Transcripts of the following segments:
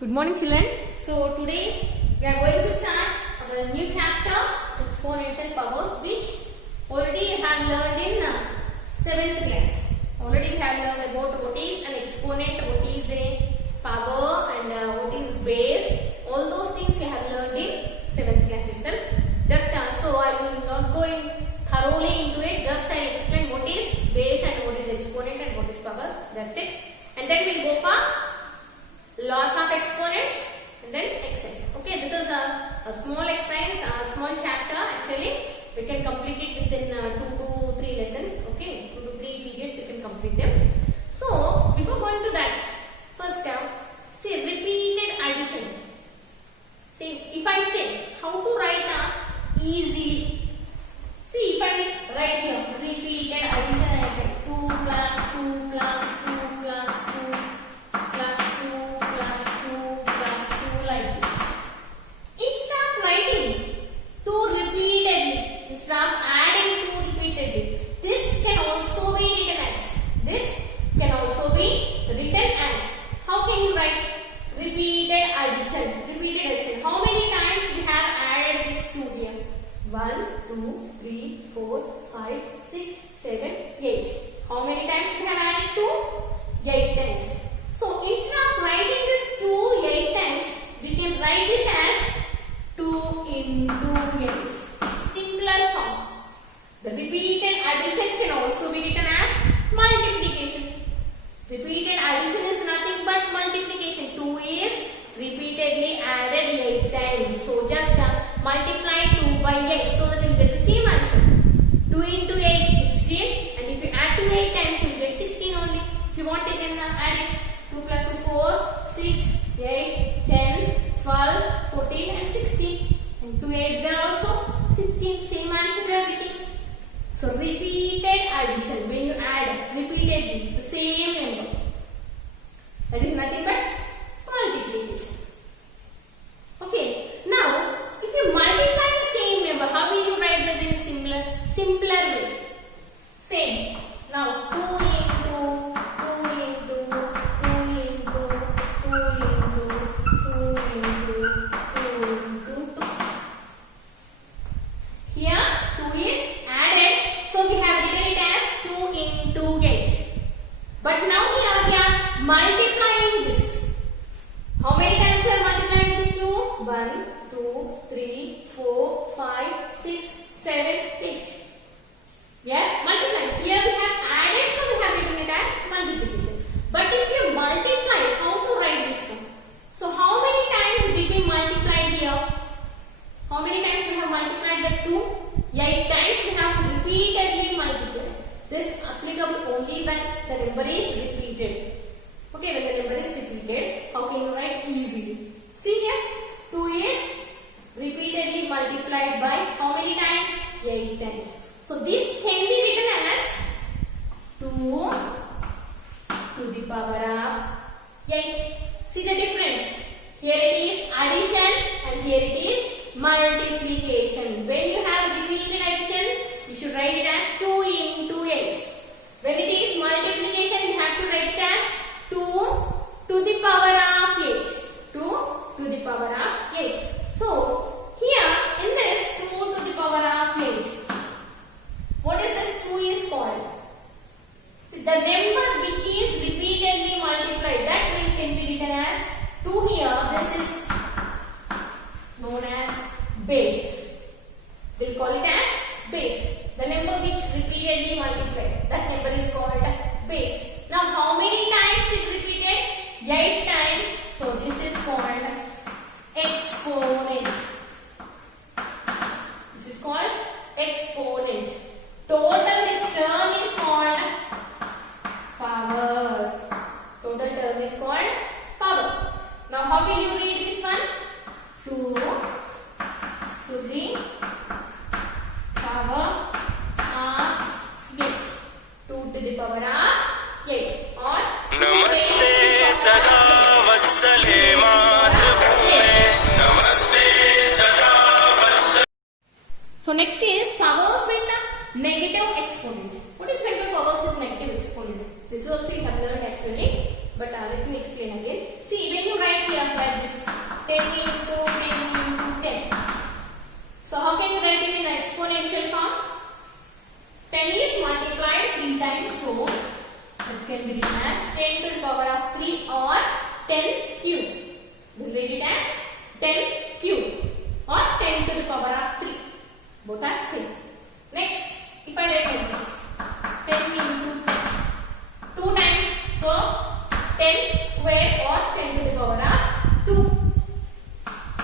Good morning, children. So today we are going to start our new chapter, exponents and powers, which already we have learned in 7th class. Already we have learned about what is an exponent, what is a power, and what is base. All those things we have learned in 7th class itself. Just so I will not go in thoroughly into it. Just I will explain what is base and what is exponent and what is power. That's it. And then we will go for loss of exponents and then exercise. Okay, this is a small exercise, a small chapter. Actually, we can complete it within 2 to 3 lessons. Okay, 2 to 3 periods we can complete them. So, before going to that, first see repeated addition. See, if I say how to write easily. See, if I write here repeated addition, I get 2 plus 2 plus 2 plus 2 plus 2 plus 2 plus 2 like this. Instead of writing 2 repeatedly, instead of adding 2 repeatedly, this can also be written as. This can also be written as. How can you write repeated addition? Repeated addition. How many times we have added this 2 here? 1, 2, 3, 4, 5, 6, 7, 8. How many times we have added 2? 8 times. So instead of writing this 2 8 times, we can write this as 2 into 8. Simpler form. The repeated addition can also be written as multiplication. Repeated addition is nothing but multiplication. 2 is repeatedly added 8 times. So just multiply 2 by 8 so that you will get the same answer. 2 into 8 16, and if you add 2 8 times you will get 16 only. If you want you can add it. 2 plus 2 4, 6, 8, 10, 12, 14 and 16. And 2 8s are also 16. Same answer we are getting. So repeated addition, when you add repeatedly the same number, that is nothing but multiplication. Okay, now if you multiply the same number, how will you write that in simpler way? Same. Now 2 into 2 into 2 into 2 into 2 into 2 into 2. Here 2 is added, so we have written it as 2 into 8. But now here we are multiplying this. How many times we are multiplying this 2? 1, 2, 3, 4, 5, 6, 7, 8. Yeah, multiplying. Here we have added, so we have written it as multiplication. But if you multiply, how to write this one? So how many times did we multiply here? How many times we have multiplied the 2? 8 times we have repeatedly multiplied. This applicable only when the number is repeated. Okay, when the number is repeated, how can you write easily? See here, 2 is repeatedly multiplied by how many times? 8 times. So this can be written as 2 to the power of 8. See the difference? Here it is addition and here it is multiplication. When you have repeated addition, you should write it as 2 into 8. When it is multiplication, you have to write it as 2 to the power of 8. 2 to the power of 8. So here in this 2 to the power of 8, what is this 2 is called? See, the number which is repeatedly multiplied, that way can be written as 2 here. This is known as base. We'll call it as base. The number which repeatedly multiplied, that number is called base. Now how many times it repeated? 8 times. So this is called exponent. This is called exponent. Total this term is called power. Total term is called power. Now how will you read this one? 2 to the power of 8. 2 to the power of 8. Or नमस्ते सदा वत्सले मातृभूमे नमस्ते सदा वत्सले. So next is powers with negative exponents. What is meant by powers with negative exponents? This is also you have learned actually, but let me explain again. See, when you write here like this. 10 into 10 into 10. So how can you write it in exponential form? 10 is multiplied 3 times, so it can be written as 10 to the power of 3 or 10 cube. We'll write it as 10 cube or 10 to the power of 3. Both are same. Next, if I write like this, 10 into 10, 2 times, so 10 square or 10 to the power of 2.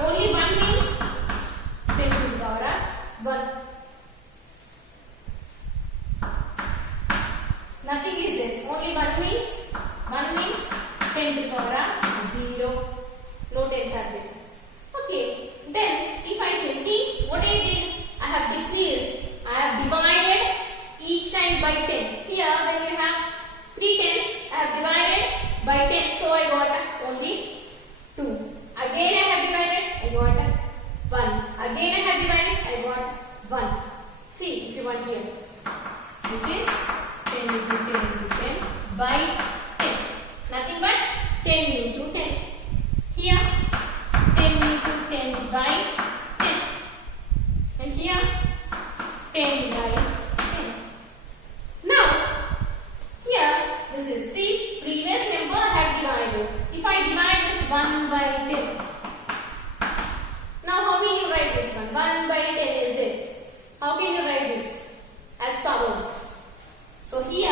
Only 1 means 10 to the power of 1. Nothing is there. Only 1 means 10 to the power of 0. No tens are there. Okay. Then if I say, see what I did, I have decreased. I have divided each time by 10. Here when you have 3 tens, I have divided by 10. So I got only 2. Again I have divided, I got 1. Again I have divided, I got 1. See if you want here. This is 10 into 10 into 10 by 10. Nothing but 10 into 10. Here 10 into 10 by 10. And here 10 by 10. Now here this is, see, previous number I have divided. If I divide this 1 by 10. Now how will you write this one? 1 by 10 is there. How can you write this as powers? So here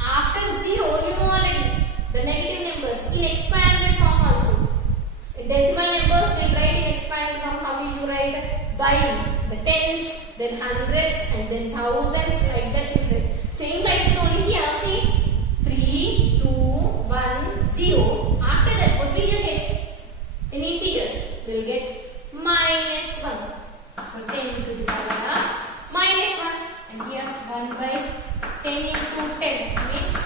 after 0 you know already the negative numbers in expanded form also. In decimal numbers we'll write in expanded form. How will you write? By the tens, then hundreds and then thousands, like that you write. Same like that only here. See, 3, 2, 1, 0. After that what will you get? In integers we'll get minus 1. So 10 to the power of minus 1. And here 1 by 10 into 10 means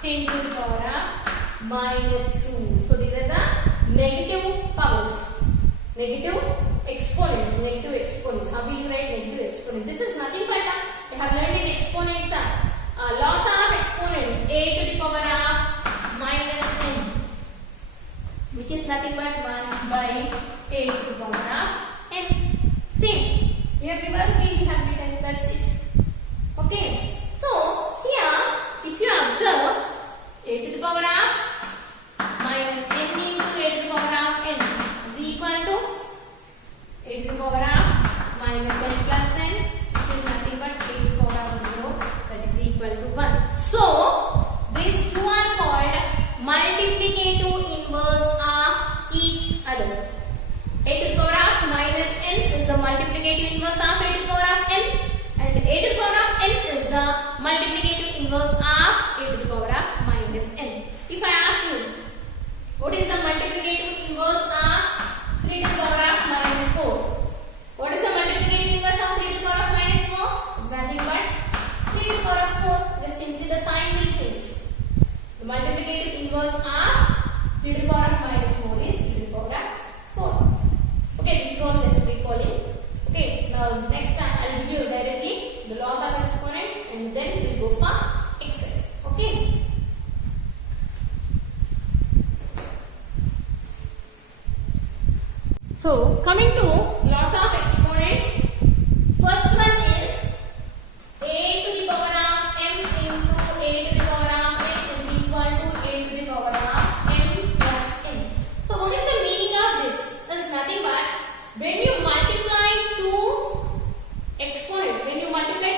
10 to the power of minus 2. So these are the negative powers. Negative exponents. Negative exponents. How will you write negative exponents? This is nothing but you have learned in exponents. Loss of exponents. A to the power of minus n, which is nothing but 1 by a to the power of n. Same. Here reversely we have written. That's it. Okay. So here if you observe a to the power of minus n into a to the power of n is equal to a to the power of minus n plus n, which is nothing but a to the power of 0, that is equal to 1. So these two are called multiplicative inverse of each other. A to the power of minus n is the multiplicative inverse of a to the power of n, and a to the power of n is the multiplicative inverse of a to the power of minus n. If I ask you, what is the multiplicative inverse of 3 to the power of minus 4? What is the multiplicative inverse of 3 to the power of minus 4? It's nothing but 3 to the power of 4. Just simply the sign will change. The multiplicative inverse of 3 to the power of minus 4 is 3 to the power of 4. Okay, this is all just recalling. Okay, now next time I'll give you directly the laws of exponents and then we'll go for exercise. Okay. So coming to laws of exponents, first one is a to the power of m into a to the power of n is equal to a to the power of m plus n. So what is the meaning of this? This is nothing but when you multiply two exponents, when you multiply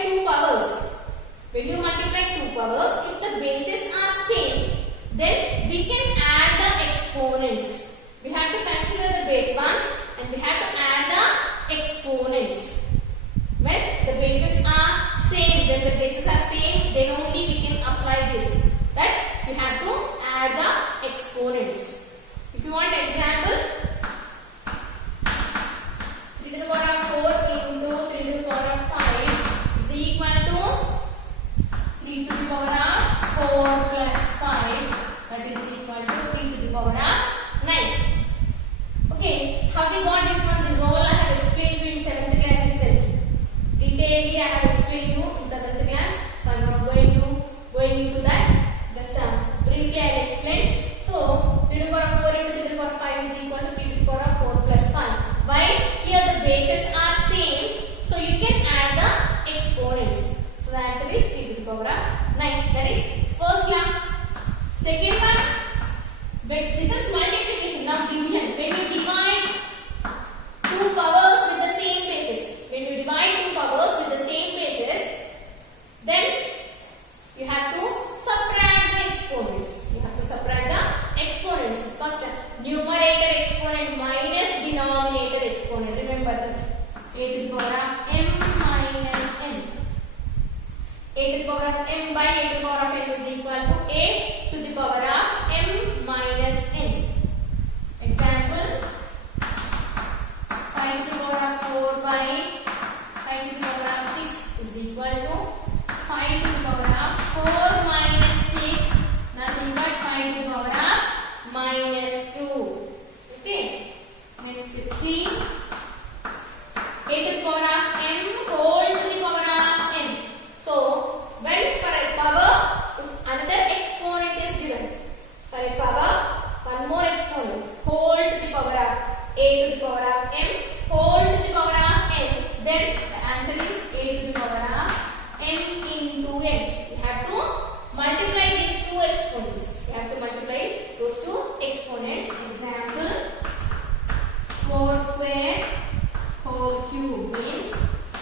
two powers, if the bases are same, then we can add the exponents. We have to consider the base ones and we have to add the exponents. When the bases are same, then only we can apply this. That we have to add the exponents. If you want example, 3 to the power of 4 into 3 to the power of 5 is equal to 3 to the power of 4 plus 5, that is equal to 3 to the power of 9. Okay, how we got this one? This all I have explained to you in 7th class itself. Detailedly I have explained to you in 7th class, so I am not going into that. Just briefly I will explain. So 3 to the power of 4 into 3 to the power of 5 power of 9. That is first law. Second one, this is multiplication. Now division. When you divide two powers with the same basis, when you divide two powers with the same basis, then you have to subtract the exponents. You have to subtract the exponents. First, numerator exponent minus denominator exponent. Remember that. A to the power of m minus n. A to the power of m by a to the power of n is equal to a to the power of m minus n. Example, 5 to the power of 4 by 5 to the power of 6 is equal to 5 to the power of 4 minus 6, nothing but 5 to the power of minus 2. Okay, next 3, a to the power of m whole to the power of n. So, when for a power, if another exponent is given, for a power, one more exponent, whole to the power of a to the power of m, whole to the power of n, then the answer is a to the power of m into n. You have to multiply these two exponents. You have to multiply those two exponents. Example, 4 square whole cube means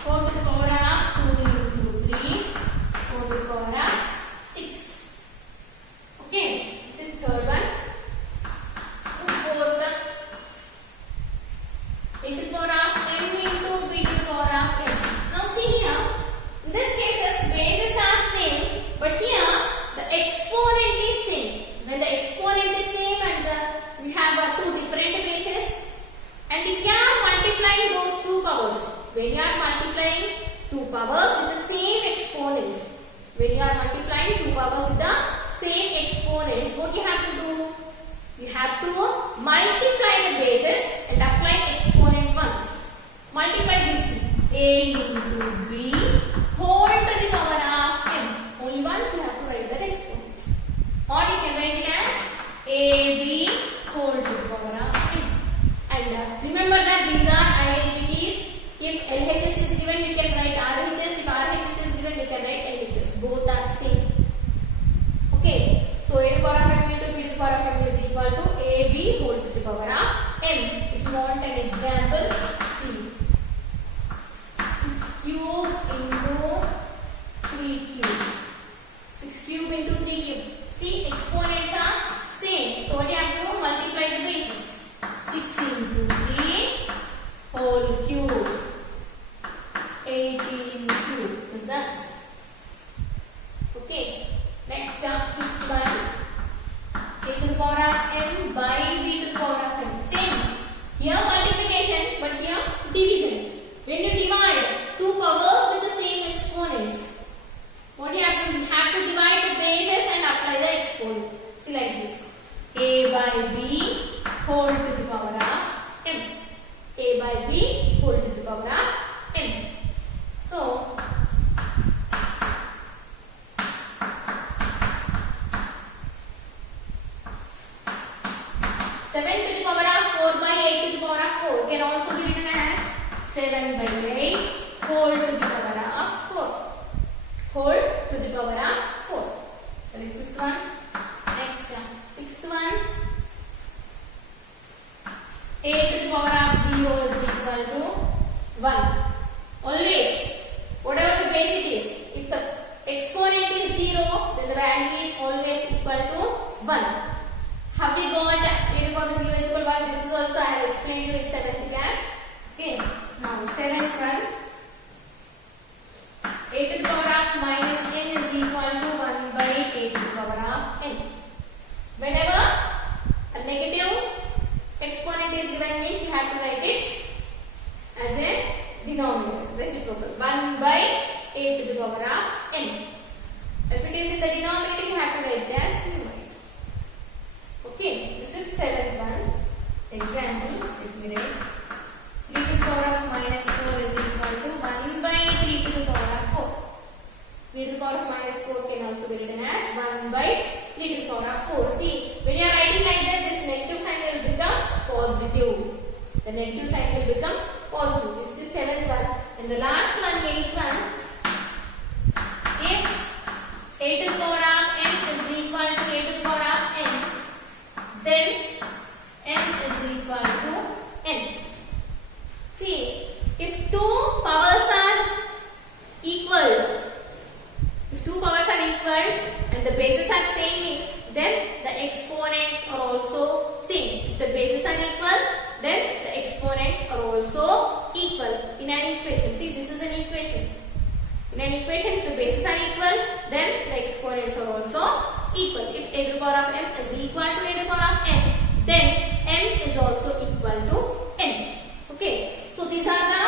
4 to the power of 2 into 3, 4 to the power of 6. Okay, this is third one. Fourth, a to the power of m into b to the power of n. Now see here, in this case the bases are same, but here the exponent is same. When the exponent is same and we have two different bases, and if you are multiplying those two powers, when you are multiplying two powers with the same exponents, when you are multiplying two powers with the same exponents, what you have to do? You have to multiply the bases and apply exponent once. Multiply these two. A into b whole to the power of m. Only once you have to write that exponent. Or you can write it as ab whole to the power of m. And remember that these are identities. If LHS is given, you can write RHS. If RHS is given, you can write LHS. Both are same. Okay. So a to the power of m into b to the power of m is equal to ab whole to the power of m. If you want an example, see. 6 cube into 3 cube. 6 cube into 3 cube. See, exponents are same. So what you have to do? Multiply the bases. 6 into 3 whole cube. 18 cube. Is that? Okay. Next, fifth one. A to the power of m by b to the power of m. Same. Here multiplication, but here division. When you divide two powers with the same exponents, what you have to do? You have to divide the bases and apply the exponent. See like this. A by b whole to the power of m. A by b whole to the power of m. So, 7 to the power of 4 by 8 to the power of 4 can also be written as 7 by 8 whole to the power of 4. Whole to the power of 4. That is fifth one. Next, sixth one. A to the power of 0 is equal to 1. Always, whatever the base it is, if the exponent is 0, then the value is always equal to 1. Have we got a to the power of 0 is equal to 1? This is also I have explained you in 7th class. Okay, now 7th one. A to the power of minus n is equal to 1 by a to the power of n. Whenever a negative exponent is given means you have to write it as a denominator, reciprocal. 1 by a to the power of n. If it is in the denominator, you have to write it as numerator. Okay, this is 7th one. Example, let me write. 3 to the power of minus 4 is equal to 1 by 3 to the power of 4. 3 to the power of minus 4 can also be written as 1 by 3 to the power of 4. See, when you are writing like that, this negative sign will become positive. The negative sign will become positive. This is 7th one. And the last one, 8th one. If a to the power of n is equal to a to the power of n, then n is equal to n. See, if two powers are equal, and the bases are same means, then the exponents are also same. If the bases are equal, then the exponents are also equal in an equation. See, this is an equation. In an equation, if the bases are equal, then the exponents are also equal. If a to the power of m is equal to a to the power of n, then m is also equal to n. Okay, so these are the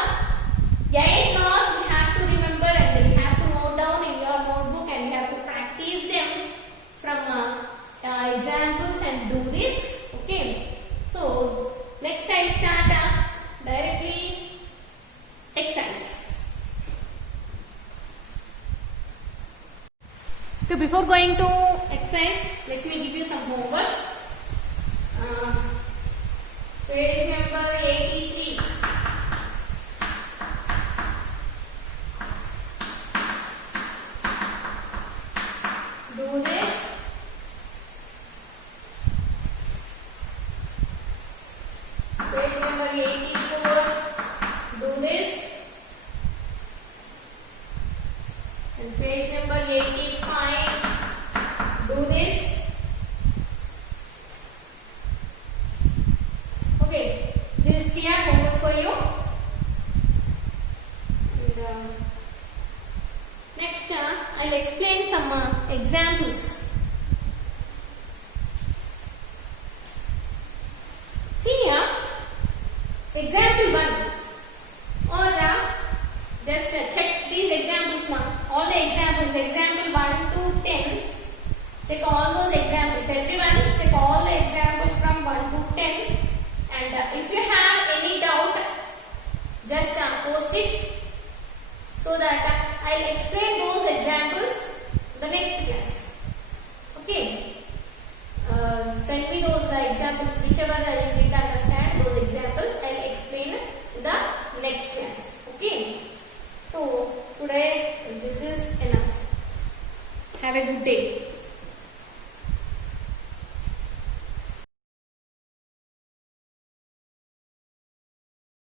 8 laws we have to remember, and you have to note down in your notebook, and you have to practice them from examples and do this. Okay, so next I start directly exercise. So before going to exercise, let me give you some homework. Page number 83. Do this. Page number 84. Do this. And page number 85. Do this. Okay, this is clear homework for you. And, next, I'll explain some examples. See here, example 1. Or just check these examples now. All the examples, example 1 to 10. Check all those examples. Everyone, check all the examples from 1 to 10. And if you have any doubt, just post it, so that I'll explain those examples in the next class. Okay. Send me those examples, whichever I didn't understand, those examples I'll explain in the next class. Okay. So today this is enough. Have a good day.